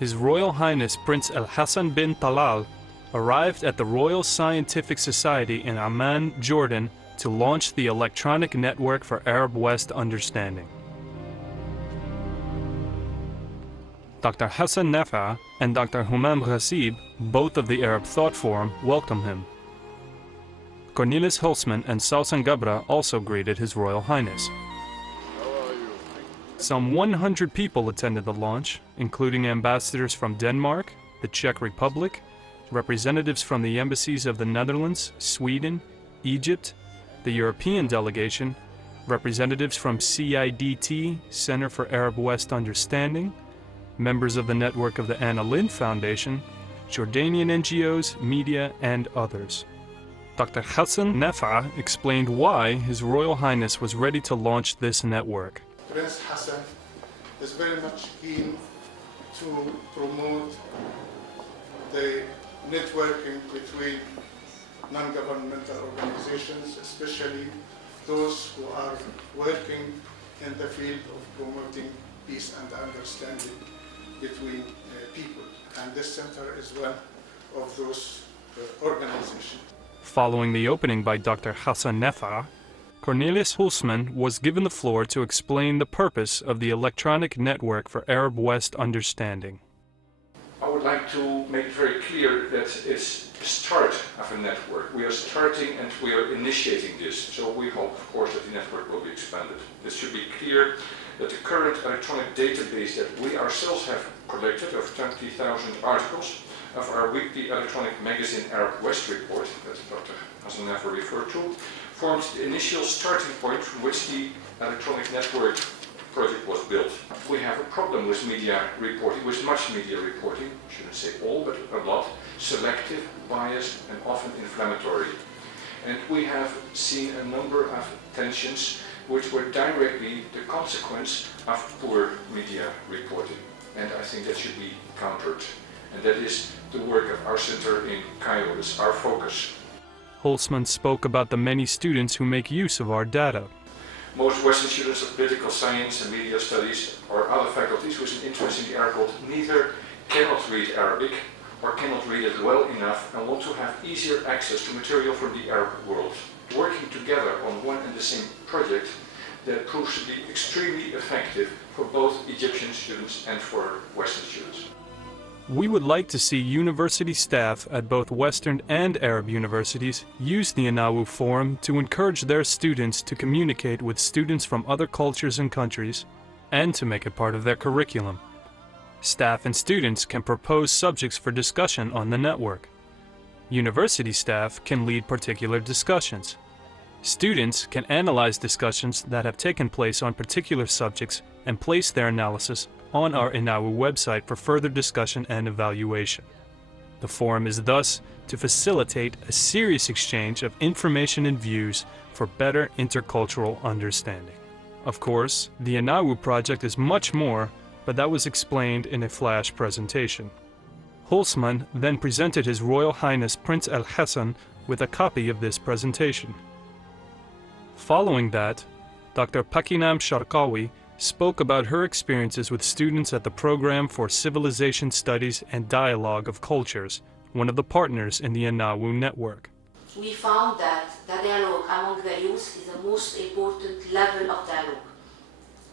His Royal Highness Prince el-Hassan bin Talal arrived at the Royal Scientific Society in Amman, Jordan, to launch the Electronic Network for Arab West Understanding. Dr. Hassan Nafaa and Dr. Humam Ghasib, both of the Arab Thought Forum, welcome him. Cornelis Hulsman and Sausan Gabra also greeted His Royal Highness. Some 100 people attended the launch, including ambassadors from Denmark, the Czech Republic, representatives from the embassies of the Netherlands, Sweden, Egypt, the European delegation, representatives from CIDT, Center for Arab West Understanding, members of the network of the Anna Lindh Foundation, Jordanian NGOs, media, and others. Dr. Hassan Nafaa explained why His Royal Highness was ready to launch this network. Prince Hassan is very much keen to promote the networking between non-governmental organizations, especially those who are working in the field of promoting peace and understanding between people. And this center is one of those organizations. Following the opening by Dr. Hassan Nafaa, Cornelis Hulsman was given the floor to explain the purpose of the Electronic Network for Arab West Understanding. I would like to make it very clear that it's the start of a network. We are starting and we are initiating this, so we hope, of course, that the network will be expanded. This should be clear that the current electronic database that we ourselves have collected of 20,000 articles of our weekly electronic magazine Arab West report that Dr. Hassan Nafaa referred to, forms the initial starting point from which the electronic network project was built. We have a problem with media reporting, with much media reporting, I shouldn't say all, but a lot, selective, biased, and often inflammatory. And we have seen a number of tensions which were directly the consequence of poor media reporting. And I think that should be countered. And that is the work of our center in CAWU, it's our focus. Hulsman spoke about the many students who make use of our data. Most Western students of political science and media studies or other faculties with an interest in the Arab world neither cannot read Arabic or cannot read it well enough and want to have easier access to material from the Arab world. Working together on one and the same project that proves to be extremely effective for both Egyptian students and for Western students. We would like to see university staff at both Western and Arab universities use the ENAWU Forum to encourage their students to communicate with students from other cultures and countries, and to make it part of their curriculum. Staff and students can propose subjects for discussion on the network. University staff can lead particular discussions. Students can analyze discussions that have taken place on particular subjects and place their analysis on our ENAWU website for further discussion and evaluation. The forum is thus to facilitate a serious exchange of information and views for better intercultural understanding. Of course, the ENAWU project is much more, but that was explained in a flash presentation. Hulsman then presented His Royal Highness Prince el-Hassan with a copy of this presentation. Following that, Dr. Pakinam Sharqawi spoke about her experiences with students at the Program for Civilization Studies and Dialogue of Cultures, one of the partners in the ENAWU network. We found that the dialogue among the youth is the most important level of dialogue.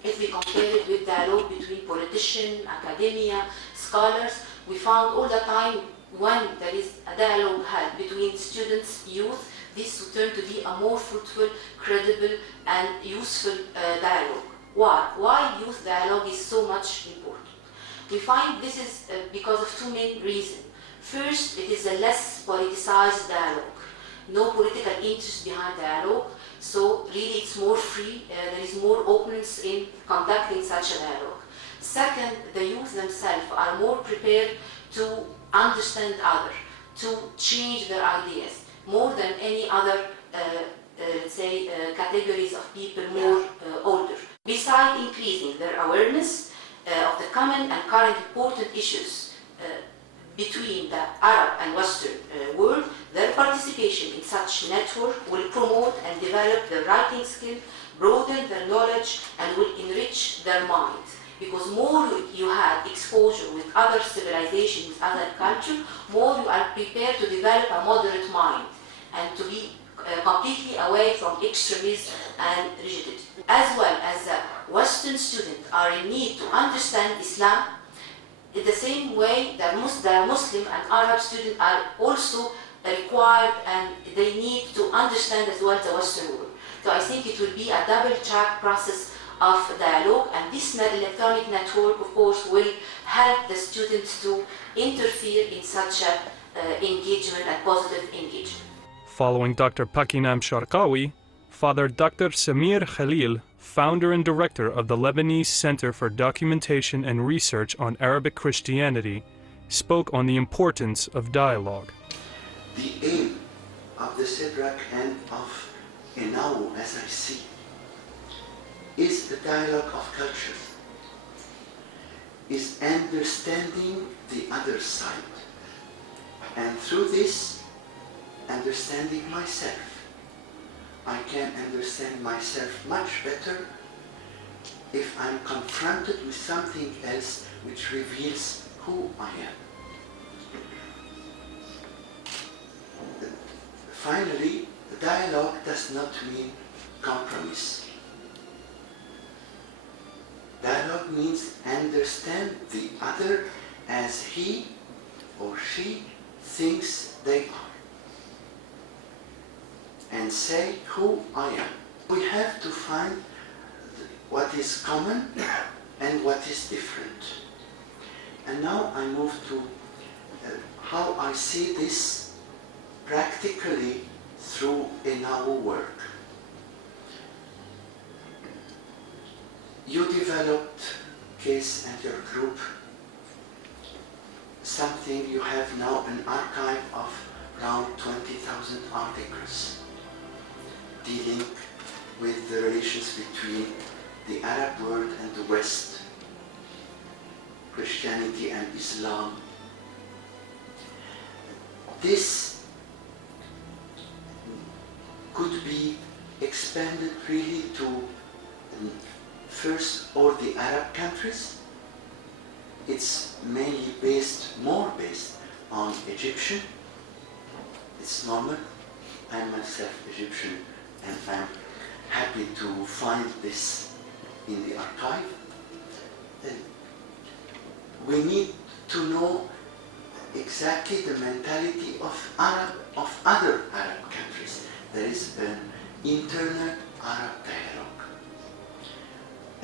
If we compare it with dialogue between politicians, academia, scholars, we found all the time when there is a dialogue held between students, youth, this will turn to be a more fruitful, credible, and useful dialogue. Why? Why youth dialogue is so much important? We find this is because of two main reasons. First, it is a less politicized dialogue. No political interest behind dialogue, so really it's more free, there is more openness in conducting such a dialogue. Second, the youth themselves are more prepared to understand others, to change their ideas, more than any other, let's say, categories of people more older. Besides increasing their awareness of the common and current important issues between the Arab and Western world, their participation in such network will promote and develop their writing skill, broaden their knowledge, and will enrich their mind. because more you have exposure with other civilizations, with other culture, more you are prepared to develop a moderate mind and to be completely away from extremism and rigidity. As well as the Western students are in need to understand Islam, in the same way that the Muslim and Arab students are also required and they need to understand as well the Western world. So I think it will be a double-track process of dialogue, and this electronic network, of course, will help the students to interfere in such engagement and positive engagement. Following Dr. Pakinam Sharqawi, Father Dr. Samir Khalil, founder and director of the Lebanese Center for Documentation and Research on Arabic Christianity, spoke on the importance of dialogue. The aim of the CEDRAC and of ENAWU, as I see, is the dialogue of cultures, is understanding the other side, and through this, understanding myself. I can understand myself much better if I'm confronted with something else which reveals who I am. Finally, dialogue does not mean compromise. Dialogue means understand the other as he or she thinks they are, and say who I am. We have to find what is common and what is different. And now I move to how I see this practically through ENAWU work. You developed, Case and your group, something you have now, an archive of around 20,000 articles dealing with the relations between the Arab world and the West, Christianity and Islam. This could be expanded really to first all the Arab countries. It's mainly more based on Egyptian. It's normal. I'm myself Egyptian, and I'm happy to find this in the archive. And we need to know exactly the mentality of other Arab countries. There is an internal Arab dialogue.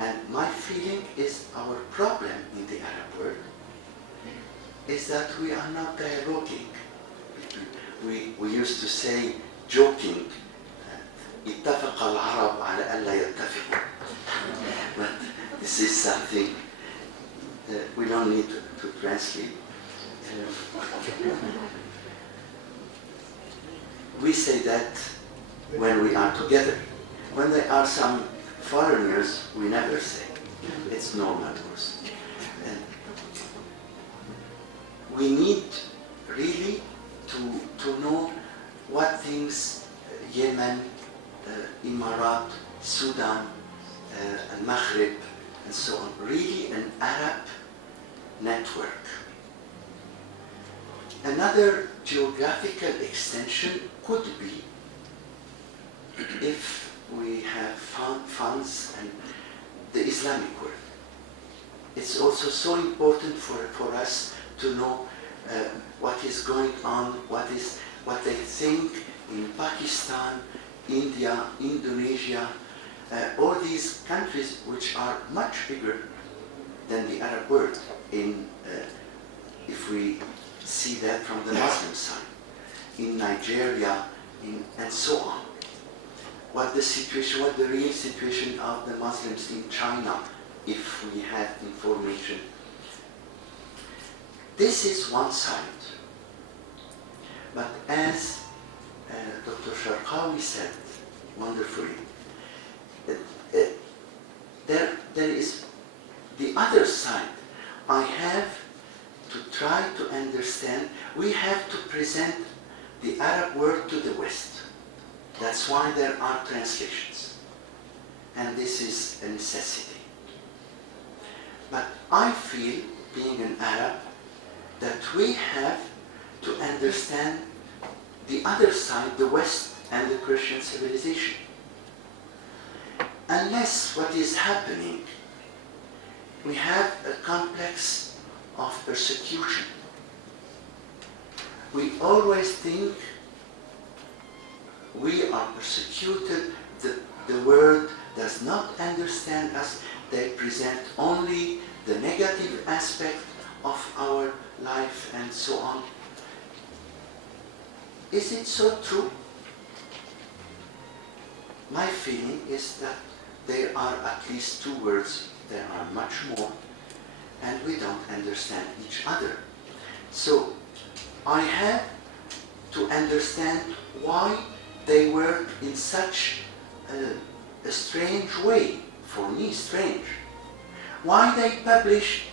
And my feeling is our problem in the Arab world is that we are not dialoguing. We used to say, joking, اتفق العرب على ألا يتفقوا. But this is something we don't need to translate. We say that when we are together. When there are some foreigners, we never say. It's normal, of course. And we need really to know what things Yemen, Emirat, Sudan, and Maghreb, and so on. Really an Arab network. Another geographical extension could be if we have found funds and the Islamic world. It's also so important for us to know what is going on, what they think in Pakistan, India, Indonesia, all these countries which are much bigger than the Arab world if we see that from the Muslim side, in Nigeria, and so on. What the real situation of the Muslims in China, if we have information. This is one side. But as Dr. Sharqawi said wonderfully, there is the other side. I have to try to understand, we have to present the Arab world to the West. That's why there are translations. And this is a necessity. But I feel, being an Arab, that we have to understand the other side, the West and the Christian civilization. Unless what is happening, we have a complex of persecution. We always think we are persecuted, the world does not understand us, they present only the negative aspect of our life and so on. Is it so true? My feeling is that there are at least two words, there are much more, and we don't understand each other. So I had to understand why they work in such a strange way, for me strange. Why they publish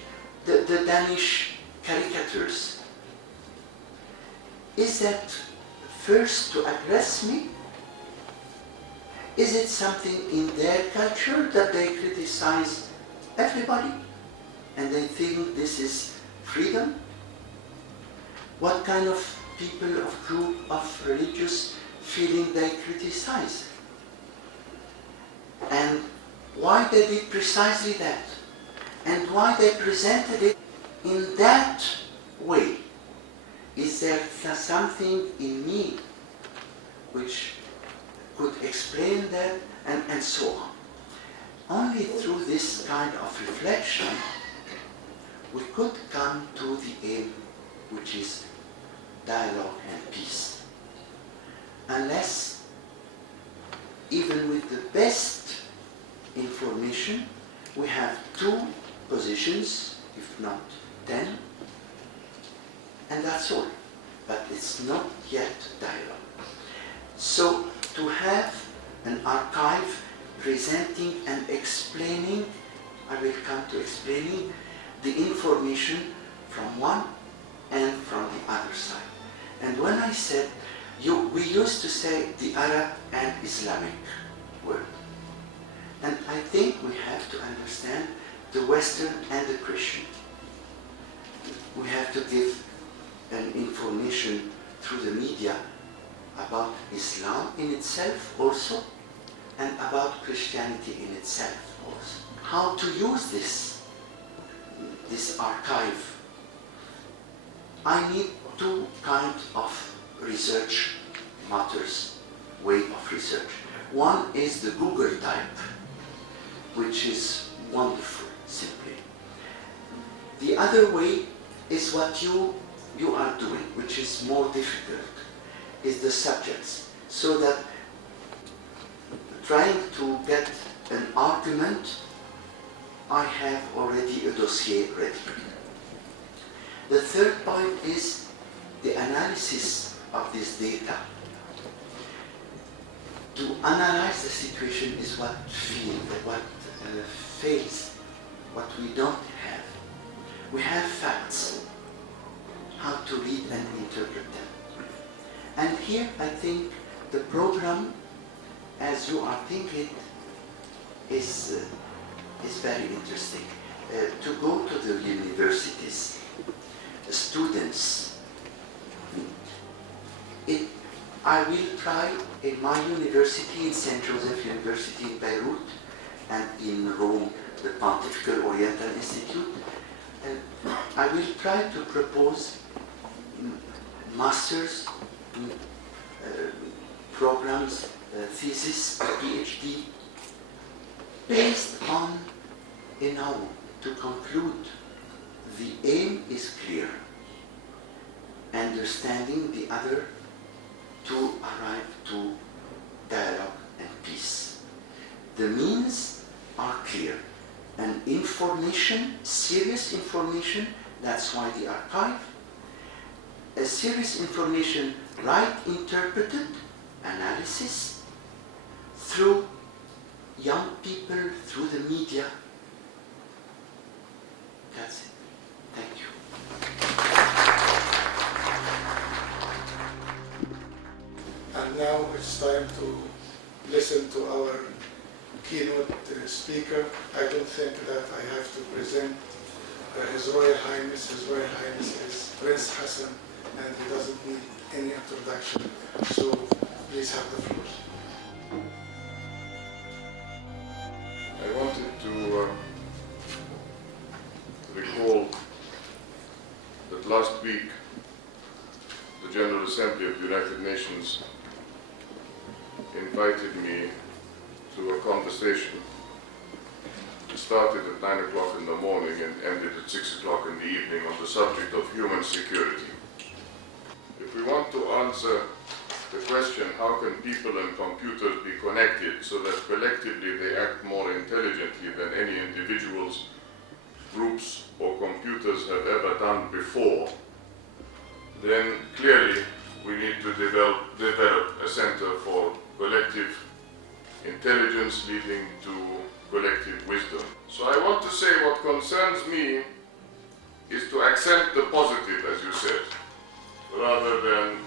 the Danish caricatures. Is that first to aggress me? Is it something in their culture that they criticize everybody and they think this is freedom? What kind of people, of group, of religious feeling they criticize? And why they did precisely that? And why they presented it in that way? Is there something in me which could explain that, and so on? Only through this kind of reflection we could come to the aim, which is dialogue and peace. Unless, even with the best information, we have two positions, if not 10, and that's all. But it's not yet dialogue. So to have an archive presenting and explaining, I will come to explaining the information from one and from the other side. And when I said, we used to say the Arab and Islamic word. And I think we have to understand the Western and the Christian. We have to give an information through the media about Islam in itself also, and about Christianity in itself also. How to use this archive. I need two kinds of research matters, way of research. One is the Google type, which is wonderful, simply. The other way is what you are doing, which is more difficult, is the subjects. So that trying to get an argument, I have already a dossier ready. The third point is the analysis of this data. To analyze the situation is what fails, what we don't have. We have facts, how to read and interpret them. And here I think the program, as you are thinking, is very interesting. To go to the universities, students, I will try in my university, in St. Joseph University in Beirut, and in Rome, the Pontifical Oriental Institute, I will try to propose master's programs, thesis, PhD, based on ENAWU. To conclude, the aim is clear, understanding the other to arrive to dialogue and peace. The means are clear, and information, serious information, that's why the archive, a serious information, right interpreted, analysis, through young people, through the media. That's it. Thank you. And now it's time to listen to our keynote speaker. I don't think that I have to present His Royal Highness. His Royal Highness is Prince Hassan, and he doesn't need any introduction. So please have the floor. I wanted to recall that last week the General Assembly of the United Nations invited me to a conversation. It started at 9 o'clock in the morning and ended at 6 o'clock in the evening on the subject of human security. If we want to answer the question, how can people and computers be connected so that collectively they act more intelligently than any individuals, groups, or computers have ever done before, then clearly we need to develop a center for collective intelligence leading to collective wisdom. So I want to say what concerns me is to accept the positive, as you said, rather than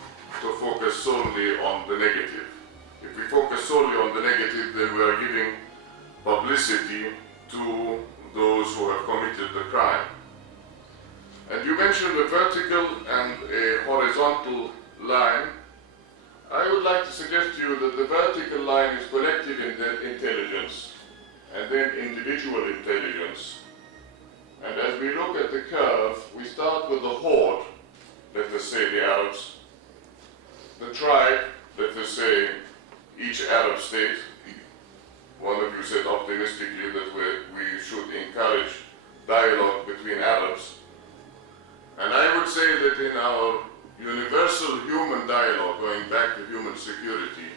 to focus solely on the negative. If we focus solely on the negative, then we are giving publicity to those who have committed the crime. And you mentioned a vertical and a horizontal line. I would like to suggest to you that the vertical line is collective intelligence and then individual intelligence. And as we look at the curve, we start with the horde, let us say the Arabs, the tribe, let us say each Arab state. One of you said optimistically that we should encourage dialogue between Arabs. And I would say that in our universal human dialogue, going back to human security,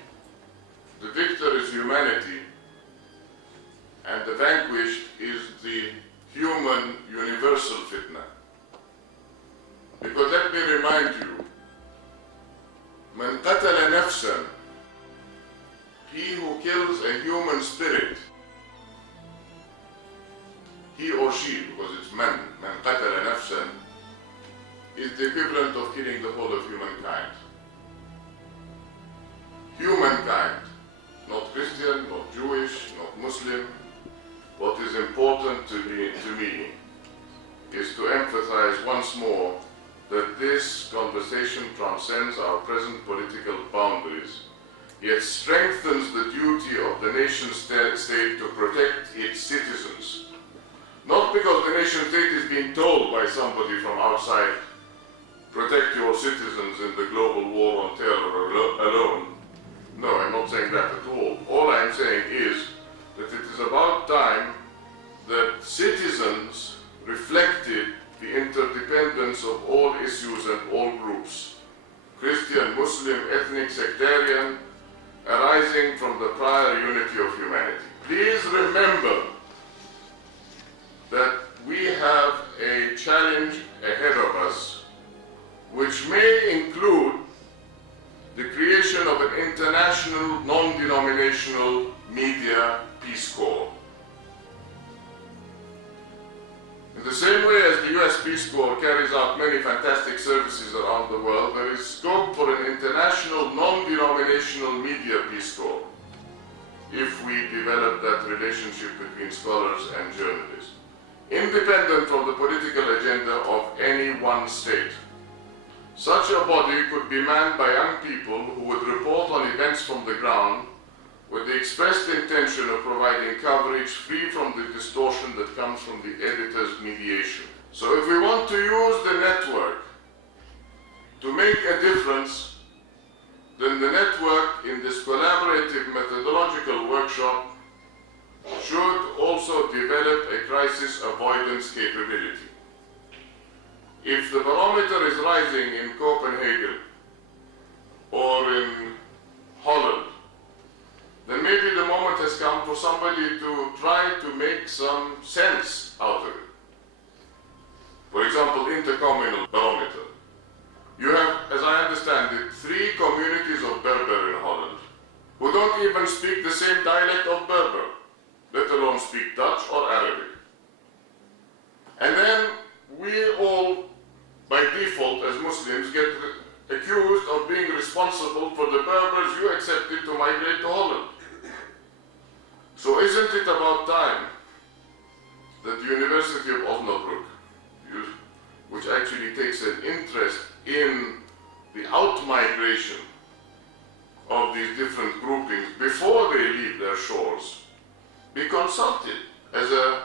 the victor is humanity and the vanquished is the human universal fitna. Because let me remind you, man qatala nafsan, he who kills a human spirit, he or she, because it's man qatala nafsan, is the equivalent of killing the whole of humankind. Humankind, not Christian, not Jewish, not Muslim. What is important to me is to emphasize once more that this conversation transcends our present political boundaries, yet strengthens the duty of the nation-state to protect its citizens. Not because the nation-state is being told by somebody from outside, protect your citizens in the global war on terror alone. No, I'm not saying that at all. All I'm saying is that it is about time that citizens reflected the interdependence of all issues and all groups, Christian, Muslim, ethnic, sectarian, arising from the prior unity of humanity. Please remember that we have a challenge ahead of us, which may include the creation of an international, non-denominational media Peace Corps. In the same way as the US Peace Corps carries out many fantastic services around the world, there is scope for an international, non-denominational media Peace Corps if we develop that relationship between scholars and journalists, independent from the political agenda of any one state. Such a body could be manned by young people who would report on events from the ground with the expressed intention of providing coverage free from the distortion that comes from the editor's mediation. So if we want to use the network to make a difference, then the network in this collaborative methodological workshop should also develop a crisis avoidance capability. If the barometer is rising in Copenhagen or in Holland, then maybe the moment has come for somebody to try to make some sense out of it. For example, intercommunal barometer. You have, as I understand it, 3 communities of Berber in Holland who don't even speak the same dialect of Berber, let alone speak Dutch or Arabic. And then we all, by default as Muslims, get accused of being responsible for the Berbers you accepted to migrate to Holland. So isn't that the University of Osnabrück, which actually takes an interest in the out-migration of these different groupings before they leave their shores, be consulted as a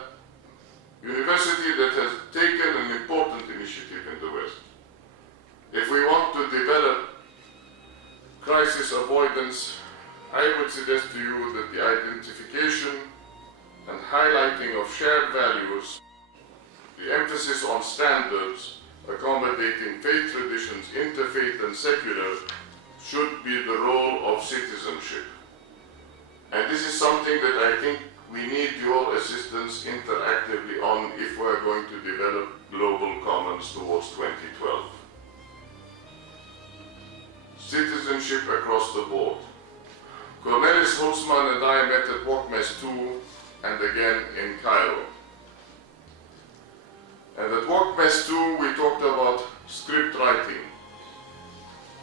university that has taken an important initiative in the West. If we want to develop crisis avoidance, I would suggest to you that the identification and highlighting of shared values, the emphasis on standards, accommodating faith traditions, interfaith and secular, should be the role of citizenship. And this is something that I think we need your assistance interactively on if we're going to develop global commons towards 2012. Citizenship across the board. Cornelis, Hulsman and I met at WOCMES 2 and again in Cairo. And at WOCMES 2 we talked about script writing.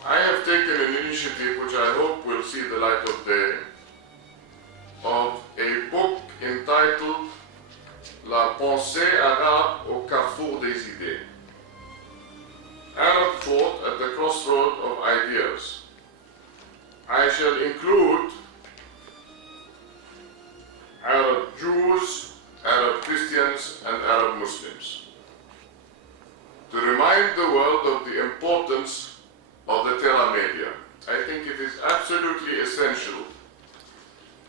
I have taken an initiative which I hope will see the light of day, of a book entitled La pensée arabe au carrefour des idées. Arab thought at the crossroad of ideas. I shall include Arab Jews, Arab Christians and Arab Muslims to remind the world of the importance of the terra media. I think it is absolutely essential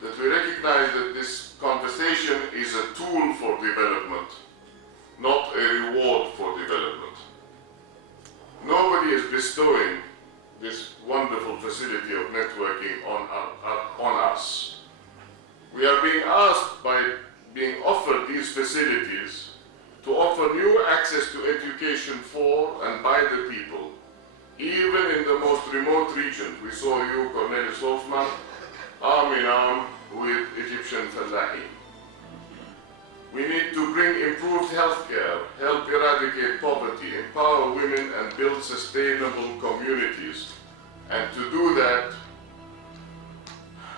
that we recognize that this conversation is a tool for development, not a reward for development. Nobody is bestowing this wonderful facility of networking on us. We are being asked by being offered these facilities to offer new access to education for and by the people, even in the most remote regions. We saw you, Cornelis Hulsman, arm in arm with Egyptian Fallahi. We need to bring improved healthcare, help eradicate poverty, empower women and build sustainable communities. And to do that,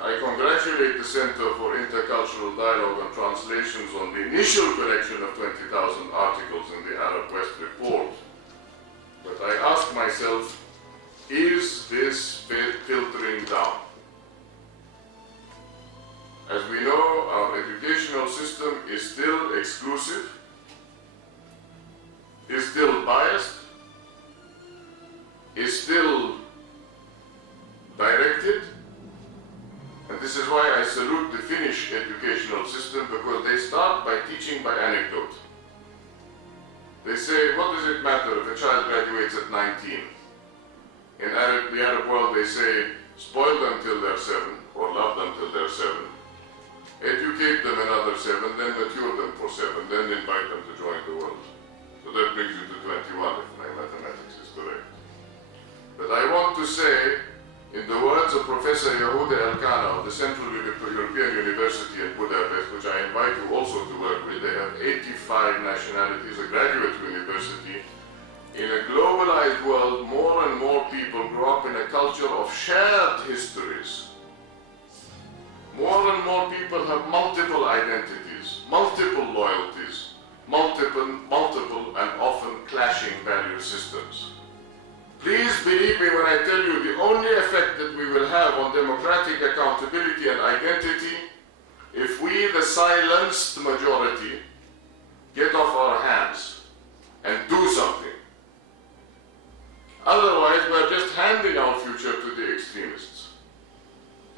I congratulate the Center for Intercultural Dialogue and Translations on the initial collection of 20,000 articles in the Arab West report. But I ask myself, is this filtering down? As we know, our educational system is still exclusive, is still biased, is still directed, and this is why I salute the Finnish educational system, because they start by teaching by anecdote. They say, what does it matter if a child graduates at 19? In the Arab world they say, spoil them till they're 7, or love them till they're 7. Educate them another 7, then mature them for 7, then invite them to join the world. So that brings you to 21, if my mathematics is correct. But I want to say, in the words of Professor Yehuda Elkana of the Central European University in Budapest, which I invite you also to work with, they have 85 nationalities, a graduate university. In a globalized world, more and more people grow up in a culture of shared histories. More and more people have multiple identities, multiple loyalties, multiple and often clashing value systems. Please believe me when I tell you the only effect that we will have on democratic accountability and identity if we, the silenced majority, get off our hands and do something. Otherwise, we're just handing our future to the extremists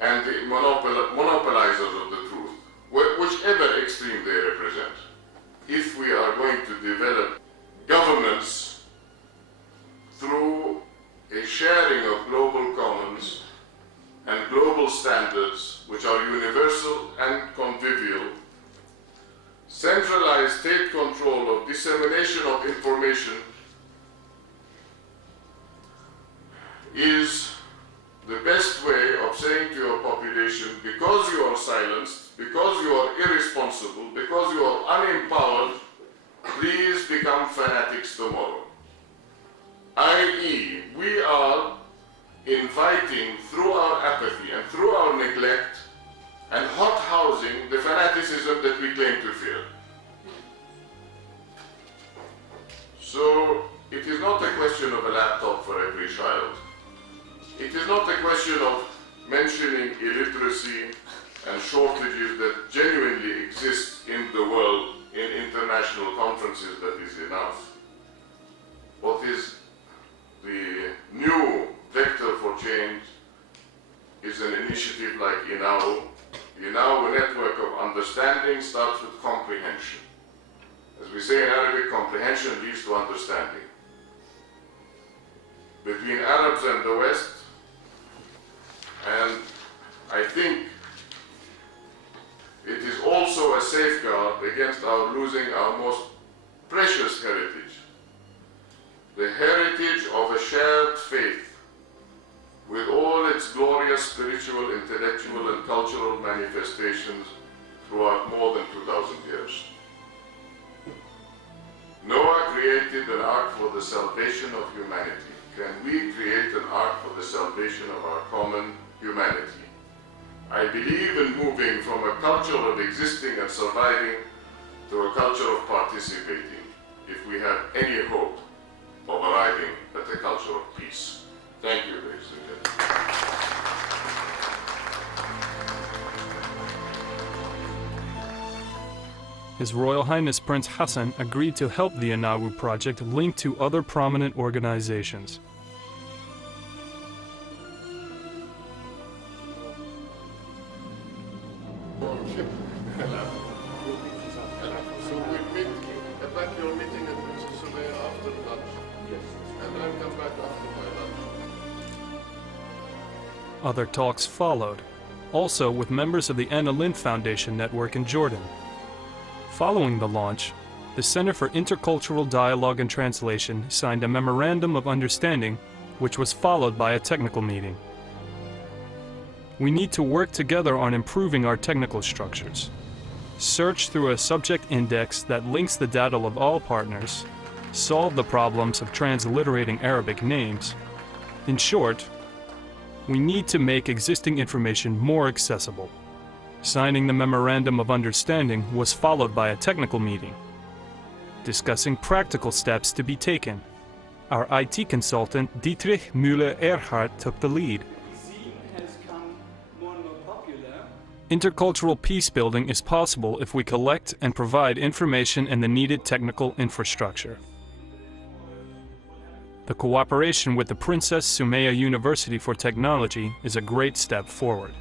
and the monopolizers of the truth, whichever extreme they represent. If we are going to develop governance through a sharing of global commons and global standards which are universal and convivial, centralized state control of dissemination of information is the best way of saying to your population, because you are silenced, because you are irresponsible, because you are unempowered, please become fanatics tomorrow. i.e., we are inviting through our apathy and through our neglect and hot housing the fanaticism that we claim to fear. not a question of mentioning illiteracy and shortages that genuinely exist in the world in international conferences that is enough. What is the new vector for change is an initiative like ENAWU. The ENAWU network of understanding starts with comprehension. As we say in Arabic, comprehension leads to understanding. Between Arabs and the West, and I think it is also a safeguard against our losing our most precious heritage, the heritage of a shared faith with all its glorious spiritual, intellectual, and cultural manifestations throughout more than 2,000 years. Noah created an ark for the salvation of humanity. Can we create an ark for the salvation of our common humanity? I believe in moving from a culture of existing and surviving to a culture of participating, if we have any hope of arriving at a culture of peace. Thank you, ladies and gentlemen. His Royal Highness Prince Hassan agreed to help the ENAWU project linked to other prominent organizations. So we'll meet at back your meeting at Princess Sumaya after lunch. Yes. And I'll come back after my lunch. Other talks followed, also with members of the Anna Lindh Foundation network in Jordan. Following the launch, the Center for Intercultural Dialogue and Translation signed a Memorandum of Understanding, which was followed by a technical meeting. We need to work together on improving our technical structures. Search through a subject index that links the data of all partners, solve the problems of transliterating Arabic names. In short, we need to make existing information more accessible. Signing the Memorandum of Understanding was followed by a technical meeting, discussing practical steps to be taken. Our IT consultant, Dietrich Müller-Erhardt, took the lead. Intercultural peace building is possible if we collect and provide information and the needed technical infrastructure. The cooperation with the Princess Sumaya University for Technology is a great step forward.